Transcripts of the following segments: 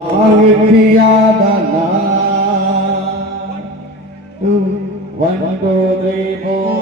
Agriadana, 1, 2, 3,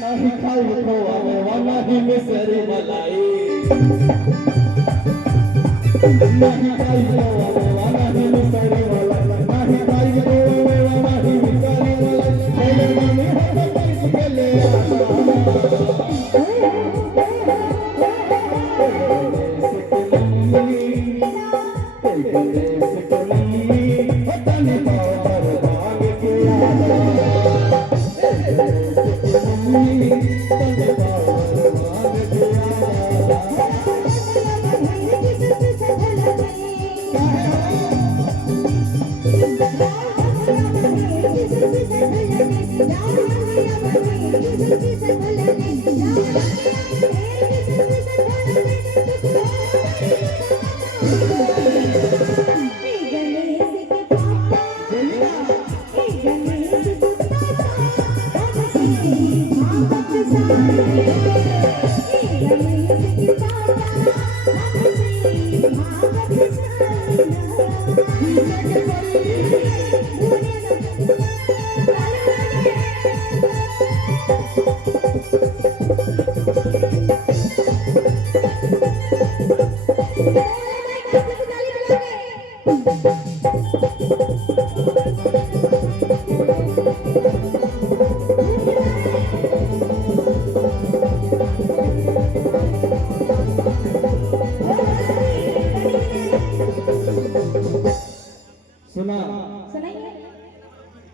नहीं खाई खोआ मेवा नहीं मिसरी मलाई नहीं खाई खोआ मेवा नहीं मिसरी मलाई नहीं खाई खोआ मेवा नहीं मिसरी मलाई पहले मने हाथ पैस खेले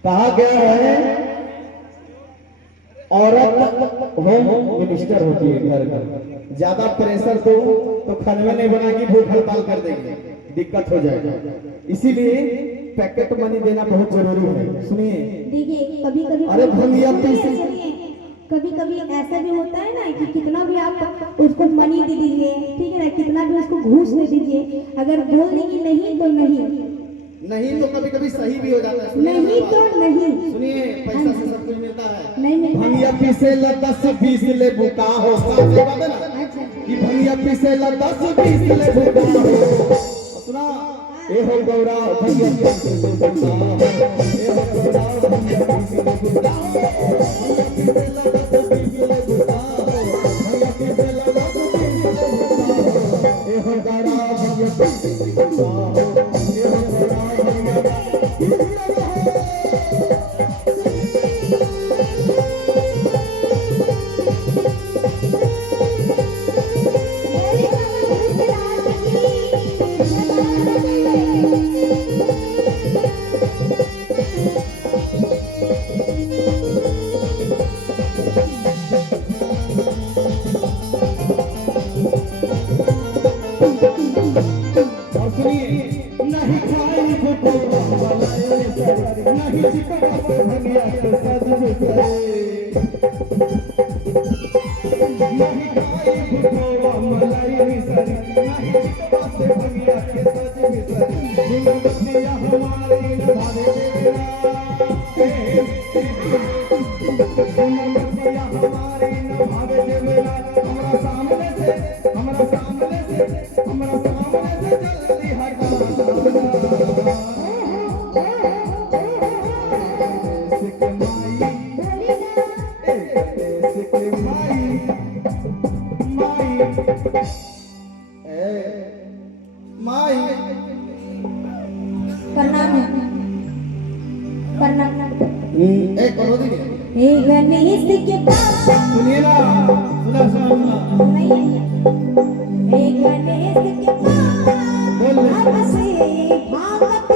कहा गया है औरत होम मिनिस्टर होती है घर का। ज्यादा प्रेशर तो खाने में नहीं बनाएगी, भूख हड़ताल कर देगी, दिक्कत हो जाएगा। इसीलिए पैकेट मनी देना बहुत जरूरी है। सुनिए, देखिए कभी कभी अरे भैया कभी कभी ऐसा भी होता है ना कि कितना भी आप उसको मनी दे दीजिए, ठीक है ना, कितना भी उसको घूस दे दीजिए, अगर बोल देंगे नहीं तो नहीं तो कभी कभी सही भी हो जाता है। नहीं तो नहीं। सुनिए, पैसा से सब कुछ मिलता है। नहीं मिलता। भैया पीसे ला 10-20 ले बुका हो कि भैया पीसे ला 10-20 ले बुका हो। सुना ए हो गौरा भैया पीसे ले बुका हो, ए हो गौरा भैया पीसे ले बुका हो, भैया पीसे ला 10-20 ले बुका हो, भैया पीसे ला 10-20 ले बुका हो, ए हो गौरा भैया पीसे ले बुका हो, ए हो गौरा नहीं खाई भूखो मलाई नहीं चिकन से भंगिया के सज बिसरे, नहीं खाई भूखो मलाई मिसरी नहीं चिकन से भंगिया के सज बिसरे, गुलमतिया हमारी भावे देवरा, गुलमतिया हमारी भावे देवरा, हमरा सामने से हमरा सामने से हमरा सामने से जल्दी हटा गणेश के पापा सुनिए ना, सुना गणेश के पापा हमसे भागत